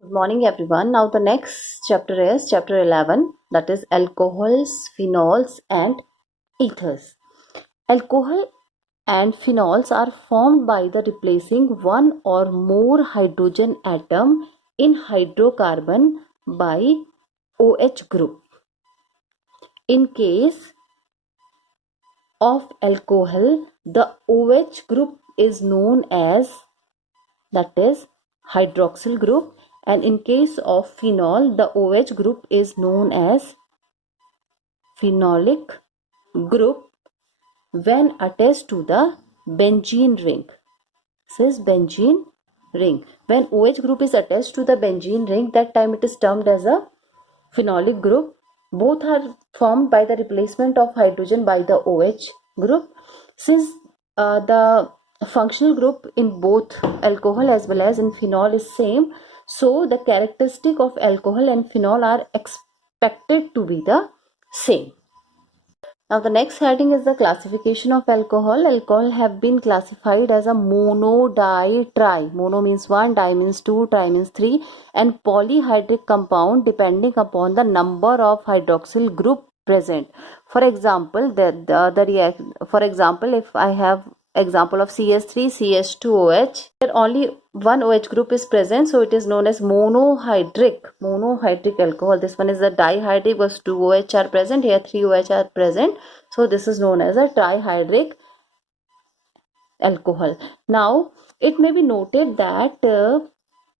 Good morning, everyone. Now, the next chapter is chapter 11, that is alcohols, phenols, and ethers. Alcohol and phenols are formed by the replacing one or more hydrogen atom in hydrocarbon by OH group. In case of alcohol, the OH group is known as, that is, hydroxyl group, and in case of phenol, the OH group is known as phenolic group when attached to the benzene ring. This is benzene ring. When OH group is attached to the benzene ring, that time it is termed as a phenolic group. Both are formed by the replacement of hydrogen by the OH group. Since the functional group in both alcohol as well as in phenol is same, so the characteristic of alcohol and phenol are expected to be the same. Now the next heading is the classification of alcohol. Alcohol have been classified as a mono, di, tri. Mono means 1, di means 2, tri means 3, and polyhydric compound depending upon the number of hydroxyl group present. For example, if I have example of CH3, CH2OH, here only one OH group is present, so it is known as monohydric alcohol. This one is the dihydric because 2 OH are present, here 3 OH are present, so this is known as a trihydric alcohol. Now it may be noted that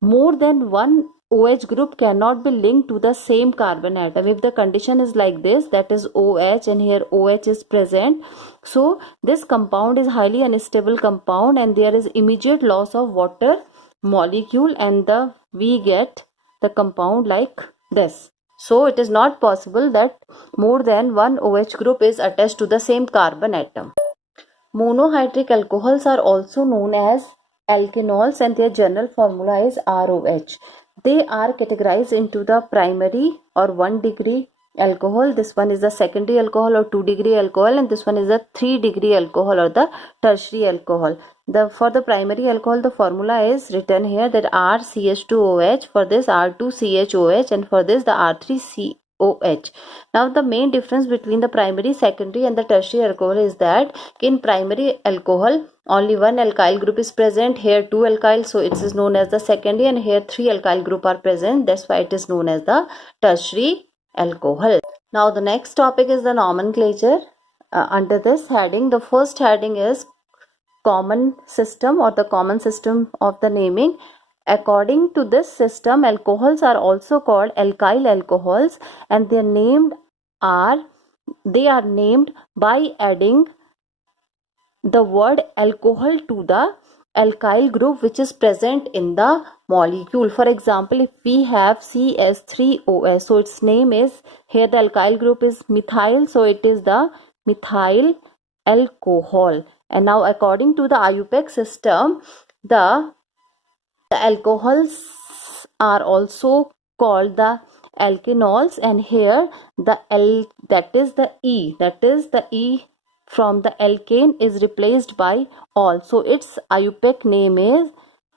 more than one OH group cannot be linked to the same carbon atom. If the condition is like this, that is OH and here OH is present, so this compound is highly unstable compound and there is immediate loss of water molecule and we get the compound like this. So it is not possible that more than one OH group is attached to the same carbon atom. Monohydric alcohols are also known as alkenols and their general formula is ROH. They are categorized into the primary or 1 degree alcohol. This one is the secondary alcohol or 2 degree alcohol, and this one is the 3 degree alcohol or the tertiary alcohol. For the primary alcohol, the formula is written here that RCH2OH, for this R2CHOH, and for this the R3COH. Now the main difference between the primary, secondary and the tertiary alcohol is that in primary alcohol only one alkyl group is present, here 2 alkyl, so it is known as the secondary, and here 3 alkyl group are present, that's why it is known as the tertiary alcohol. Now the next topic is the nomenclature. Under this heading, the first heading is common system or the common system of the naming. According to this system, alcohols are also called alkyl alcohols and they are named by adding the word alcohol to the alkyl group which is present in the molecule. For example, if we have CH3OH, so its name is, here the alkyl group is methyl, so it is the methyl alcohol. And now according to the IUPAC system, the alcohols are also called the alkenols, and here the that is the E from the alkane is replaced by ol, so its IUPAC name is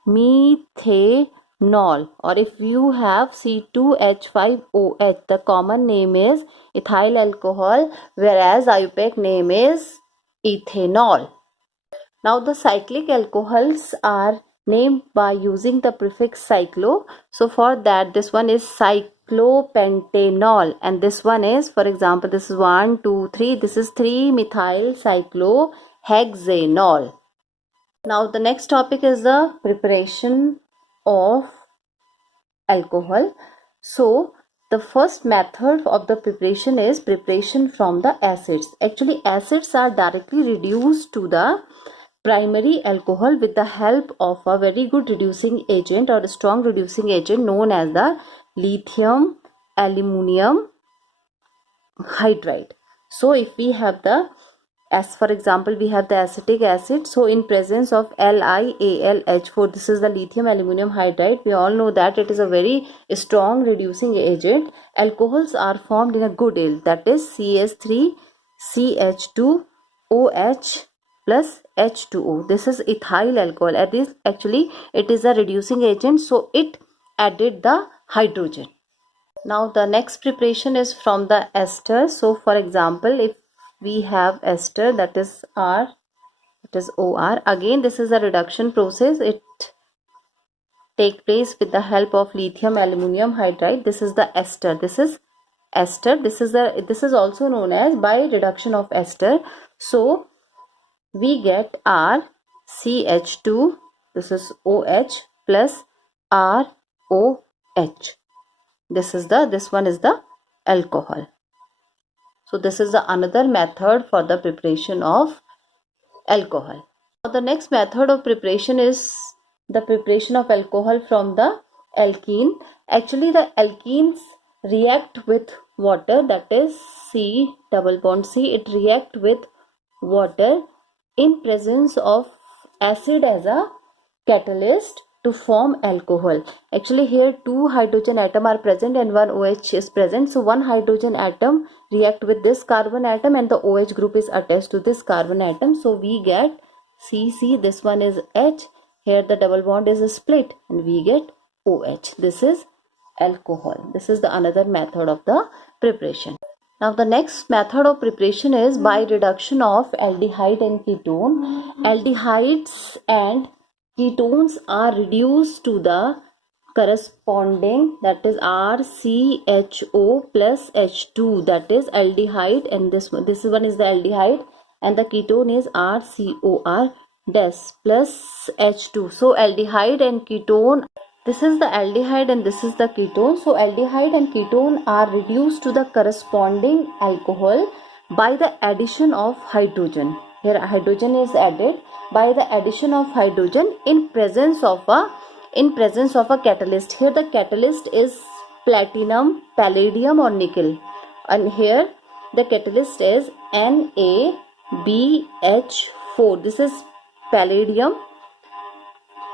methanol. Or if you have C2H5OH, the common name is ethyl alcohol, whereas IUPAC name is ethanol. Now the cyclic alcohols are named by using the prefix cyclo. So for that, this one is cyclopentanol, and this one is, for example, this is 1, 2, 3, this is 3-methyl cyclohexanol. Now the next topic is the preparation of alcohol. So the first method of the preparation is preparation from the acids. Actually, acids are directly reduced to the primary alcohol with the help of a very good reducing agent or a strong reducing agent known as the lithium aluminum hydride. So if we have for example, we have the acetic acid, so in presence of LiAlH4, this is the lithium aluminum hydride, we all know that it is a very strong reducing agent. Alcohols are formed in a good yield, that is CH3CH2OH plus H2O. This is ethyl alcohol. Actually it is a reducing agent, so it added the hydrogen. Now the next preparation is from the ester. So for example, if we have ester, that is R, it is OR. Again, this is a reduction process. It take place with the help of lithium aluminum hydride. This is the ester. This is ester. This is also known as by reduction of ester. So we get RCH2. This is OH plus ROH. This one is the alcohol. So this is the another method for the preparation of alcohol. Now the next method of preparation is the preparation of alcohol from the alkene. Actually the alkenes react with water, that is C double bond C. It react with water in presence of acid as a catalyst to form alcohol. Actually here two hydrogen atom are present and one OH is present. So one hydrogen atom react with this carbon atom and the OH group is attached to this carbon atom. So we get CC, this one is H. Here the double bond is split and we get OH. This is alcohol. This is the another method of the preparation. Now the next method of preparation is by reduction of aldehyde and ketone. Aldehydes and ketones are reduced to the corresponding, that is RCHO plus H2, that is aldehyde, and this one is the aldehyde and the ketone is RCOR dash plus H2. So aldehyde and ketone, this is the aldehyde and this is the ketone. So aldehyde and ketone are reduced to the corresponding alcohol by the addition of hydrogen. Here hydrogen is added by the addition of hydrogen in presence of a catalyst. Here the catalyst is platinum, palladium or nickel, and here the catalyst is NaBH4. This is palladium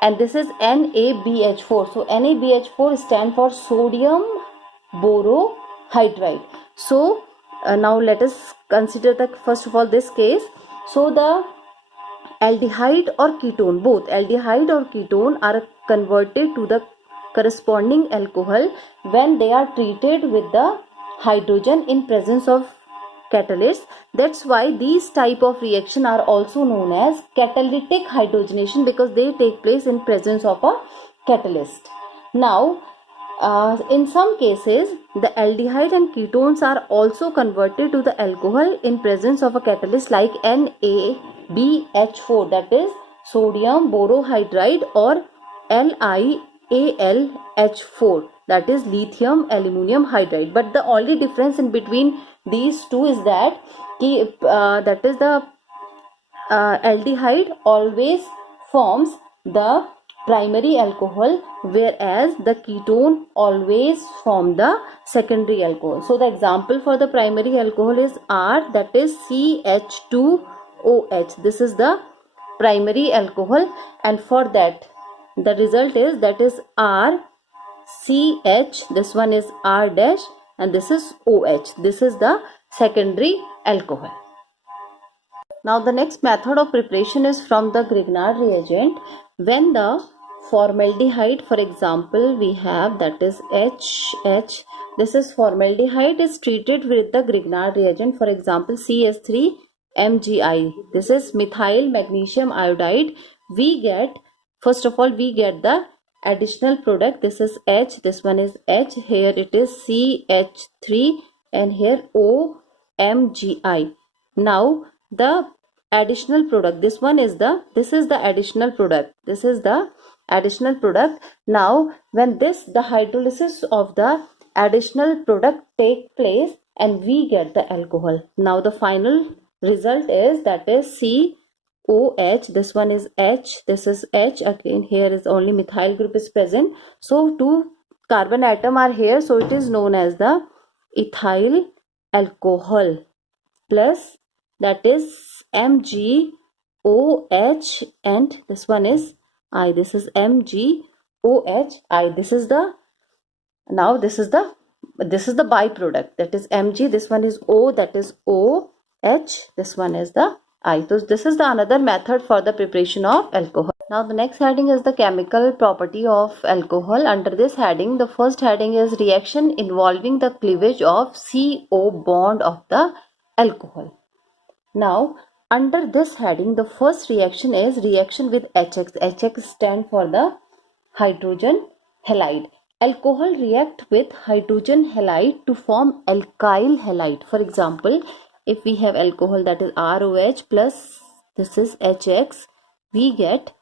and this is NaBH4. So NaBH4 stand for sodium borohydride. So now let us consider the first of all this case. So the aldehyde or ketone, both aldehyde or ketone are converted to the corresponding alcohol when they are treated with the hydrogen in presence of catalyst. That's why these type of reaction are also known as catalytic hydrogenation, because they take place in presence of a catalyst. Now in some cases the aldehyde and ketones are also converted to the alcohol in presence of a catalyst like NaBH4, that is sodium borohydride, or LiAlH4, that is lithium aluminum hydride. But the only difference in between these two is that that is the aldehyde always forms the primary alcohol, whereas the ketone always form the secondary alcohol. So the example for the primary alcohol is R, that is CH2OH. This is the primary alcohol, and for that the result is, that is RCH, this one is R dash and this is OH. This is the secondary alcohol. Now the next method of preparation is from the Grignard reagent. When the formaldehyde, for example, we have, that is HH, this is formaldehyde, is treated with the Grignard reagent, for example CS3MgI. This is methyl magnesium iodide. We get, first of all, we get the additional product. This is H, this one is H, here it is CH3 and here OMgI. Now the additional product, this is the additional product, this is the additional product. Now when the hydrolysis of the additional product take place and we get the alcohol. Now the final result is, that is COH, this one is H, this is H, again here is only methyl group is present, so two carbon atom are here, so it is known as the ethyl alcohol, plus that is MgOH, and this one is I, this is MgOHI. This is the byproduct, that is Mg, this one is O, that is OH, this one is the I. So this is the another method for the preparation of alcohol. Now the next heading is the chemical property of alcohol. Under this heading, the first heading is reaction involving the cleavage of CO bond of the alcohol. Now under this heading, the first reaction is reaction with HX. HX stand for the hydrogen halide. Alcohol react with hydrogen halide to form alkyl halide. For example, if we have alcohol, that is ROH plus this is HX, we get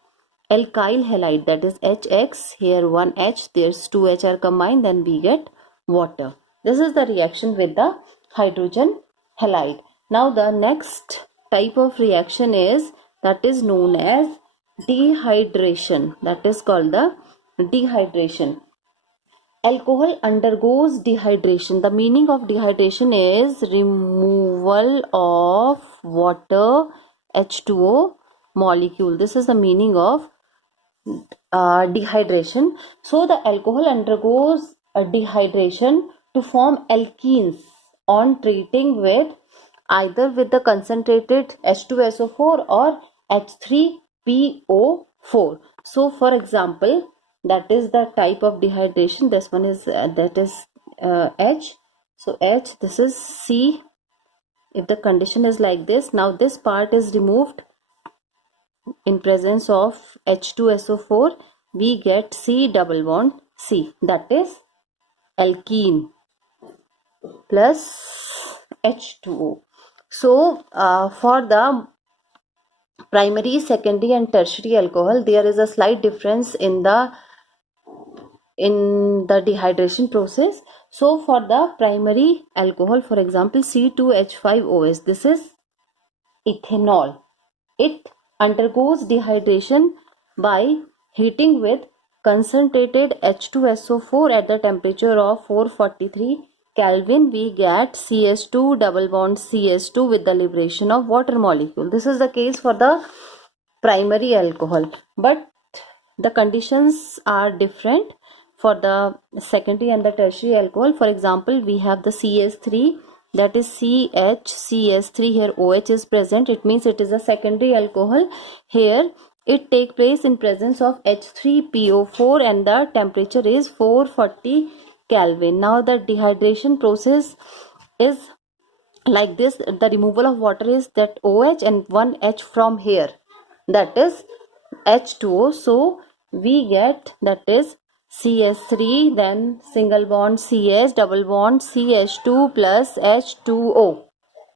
alkyl halide, that is HX. Here one H, there's two H are combined, then we get water. This is the reaction with the hydrogen halide. Now the next type of reaction is that is known as dehydration. That is called the dehydration. Alcohol undergoes dehydration. The meaning of dehydration is removal of water H2O molecule. This is the meaning of dehydration. So the alcohol undergoes a dehydration to form alkenes on treating with either with the concentrated H2SO4 or H3PO4. So for example, that is the type of dehydration. This one is that is H. So H, this is C. If the condition is like this, now this part is removed in presence of H2SO4, we get C double bond C, that is alkene plus H2O. So for the primary, secondary and tertiary alcohol, there is a slight difference in the dehydration process. So for the primary alcohol, for example C2H5OH, this is ethanol. It undergoes dehydration by heating with concentrated H2SO4 at the temperature of 443 Kelvin. We get CH2 double bond CH2 with the liberation of water molecule. This is the case for the primary alcohol, but the conditions are different for the secondary and the tertiary alcohol. For example, we have the CH3, that is CH3. Here OH is present, it means it is a secondary alcohol. Here it take place in presence of H3PO4 and the temperature is 440 Kelvin. Now the dehydration process is like this. The removal of water is that OH and one H from here, that is H2O. So we get that is CH3, then single bond CH, double bond CH2 plus H2O.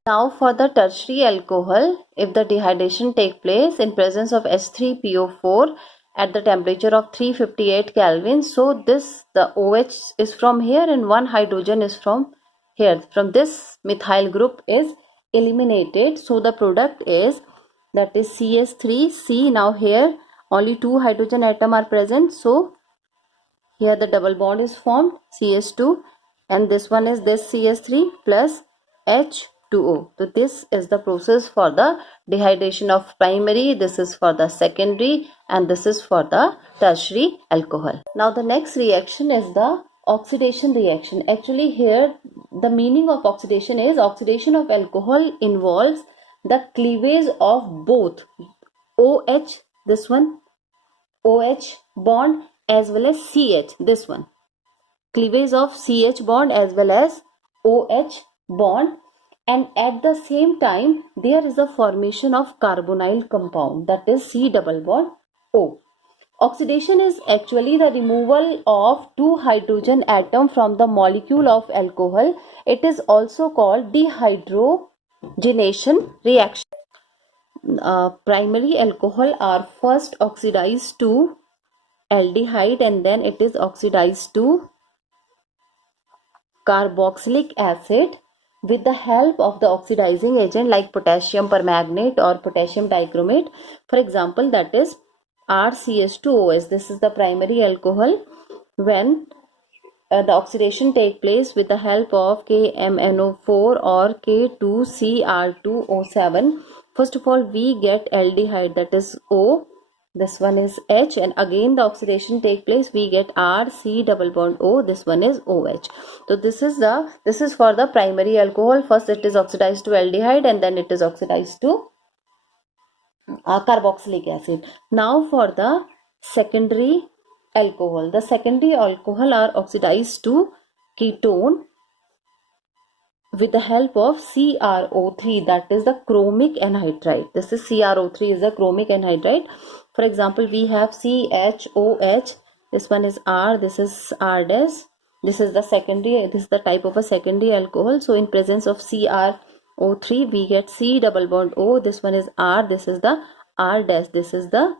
Now for the tertiary alcohol, if the dehydration take place in presence of H3PO4 at the temperature of 358 Kelvin, so this the OH is from here and one hydrogen is from here. From this methyl group is eliminated, so the product is that is CH3C. Now here only two hydrogen atom are present, so here the double bond is formed CH2 and this one is this CH3 plus H2O. So this is the process for the dehydration of primary, this is for the secondary and this is for the tertiary alcohol. Now the next reaction is the oxidation reaction. Actually here the meaning of oxidation is oxidation of alcohol involves the cleavage of both OH, this one OH bond as well as CH, this one cleavage of CH bond as well as OH bond, and at the same time there is a formation of carbonyl compound, that is C double bond O. Oxidation is actually the removal of two hydrogen atom from the molecule of alcohol. It is also called dehydrogenation reaction. Primary alcohol are first oxidized to aldehyde and then it is oxidized to carboxylic acid with the help of the oxidizing agent like potassium permanganate or potassium dichromate. For example, that is RCH2OH. This is the primary alcohol. When the oxidation take place with the help of KMNO4 or K2CR2O7. First of all, we get aldehyde, that is O. This one is H, and again the oxidation take place, we get R, C double bond O. This one is OH. So this is for the primary alcohol. First it is oxidized to aldehyde and then it is oxidized to carboxylic acid. Now for the secondary alcohol. The secondary alcohol are oxidized to ketone with the help of CrO3, that is the chromic anhydride. This is CrO3 is the chromic anhydride. For example, we have CHOH. This one is R, this is R dash. This is the secondary, this is the type of a secondary alcohol. So in presence of CrO3, we get C double bond O. This one is R, this is the R dash, this is the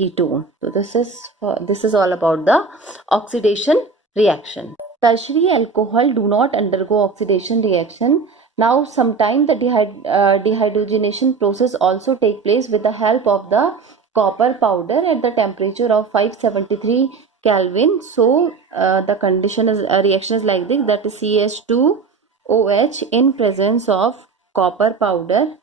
ketone. So this is all about the oxidation reaction. Tertiary alcohol do not undergo oxidation reaction. Now sometime the dehydrogenation process also take place with the help of the copper powder at the temperature of 573 Kelvin. So the condition is reaction is like this, that is CH2OH in presence of copper powder,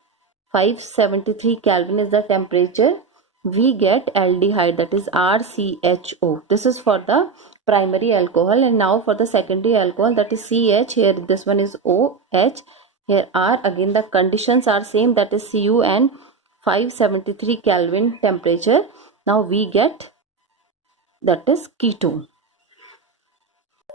573 Kelvin is the temperature, we get aldehyde, that is RCHO. This is for the primary alcohol. And now for the secondary alcohol, that is CH, here this one is OH, here R, again the conditions are same, that is Cu and 573 Kelvin temperature. Now we get, that is ketone.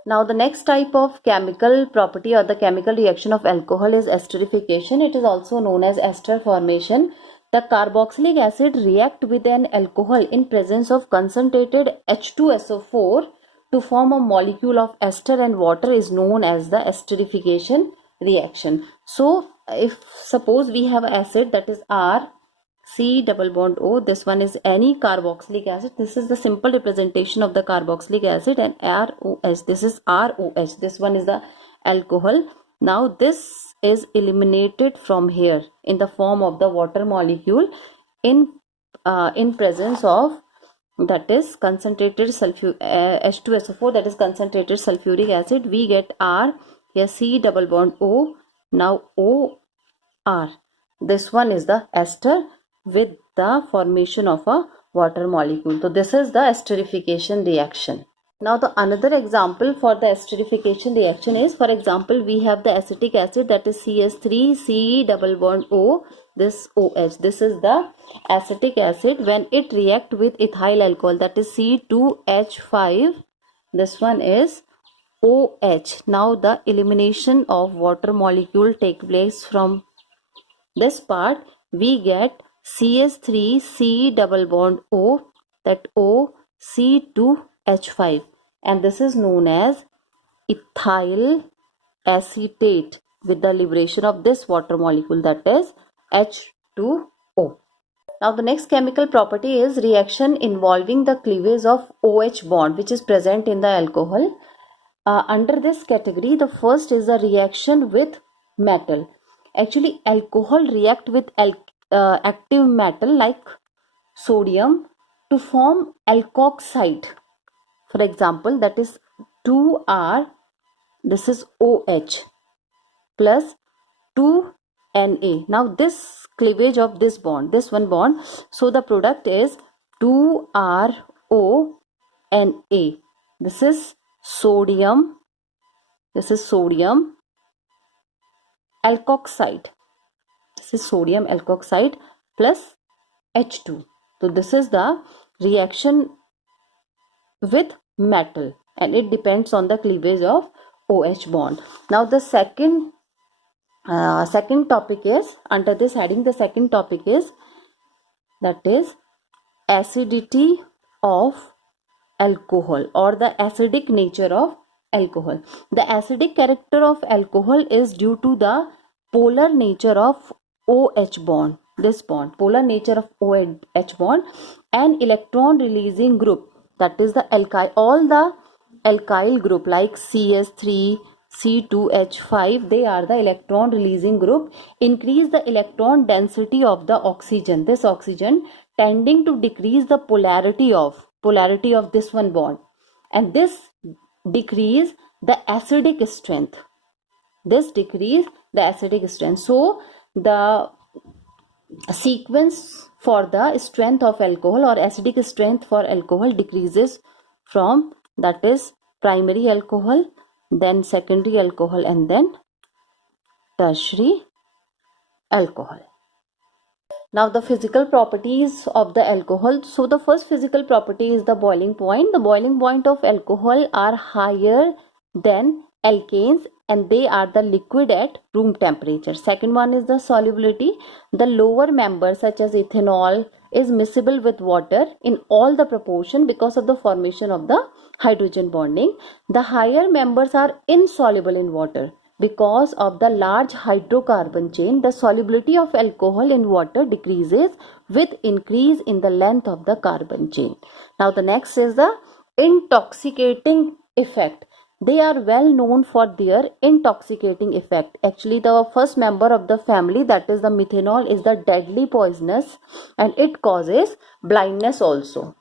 Now the next type of chemical property or the chemical reaction of alcohol is esterification. It is also known as ester formation. The carboxylic acid react with an alcohol in presence of concentrated H2SO4 to form a molecule of ester and water is known as the esterification reaction. So if suppose we have acid, that is R, C double bond O, this one is any carboxylic acid, this is the simple representation of the carboxylic acid, and ROH, this is ROH, this one is the alcohol. Now this is eliminated from here in the form of the water molecule in presence of, that is concentrated H2SO4, that is concentrated sulfuric acid. We get R, here C double bond O, now OR, this one is the ester with the formation of a water molecule. So this is the esterification reaction. Now the another example for the esterification reaction is, for example, we have the acetic acid, that is CH3 C double bond O, this OH. This is the acetic acid. When it react with ethyl alcohol, that is C2H5, this one is OH. Now the elimination of water molecule take place from this part. We get CH3 C double bond O, that O C2H5, and this is known as ethyl acetate with the liberation of this water molecule, that is H2O. Now the next chemical property is reaction involving the cleavage of OH bond, which is present in the alcohol. Under this category, the first is a reaction with metal. Actually, alcohol react with active metal like sodium to form alkoxide. For example, that is 2R, this is OH plus 2Na. Now this cleavage of this bond, this one bond, so the product is 2RONA. This is sodium, alkoxide, this is sodium alkoxide plus H2. So this is the reaction with metal, and it depends on the cleavage of OH bond. Now the second topic is, under this heading, the second topic is, that is acidity of alcohol or the acidic nature of alcohol. The acidic character of alcohol is due to the polar nature of OH bond, this bond, polar nature of OH bond, and electron releasing group, that is the alkyl, all the alkyl group like CH3 C2H5, they are the electron releasing group, increase the electron density of the oxygen, this oxygen, tending to decrease the polarity of this one bond, and this decrease the acidic strength. So the sequence for the strength of alcohol or acidic strength for alcohol decreases from, that is primary alcohol, then secondary alcohol, and then tertiary alcohol. Now the physical properties of the alcohol. So the first physical property is the boiling point. The boiling point of alcohol are higher than alkanes and they are the liquid at room temperature. Second one is the solubility. The lower member such as ethanol is miscible with water in all the proportion because of the formation of the hydrogen bonding. The higher members are insoluble in water. Because of the large hydrocarbon chain, the solubility of alcohol in water decreases with increase in the length of the carbon chain. Now the next is the intoxicating effect. They are well known for their intoxicating effect. Actually, the first member of the family, that is the methanol, is the deadly poisonous and it causes blindness also.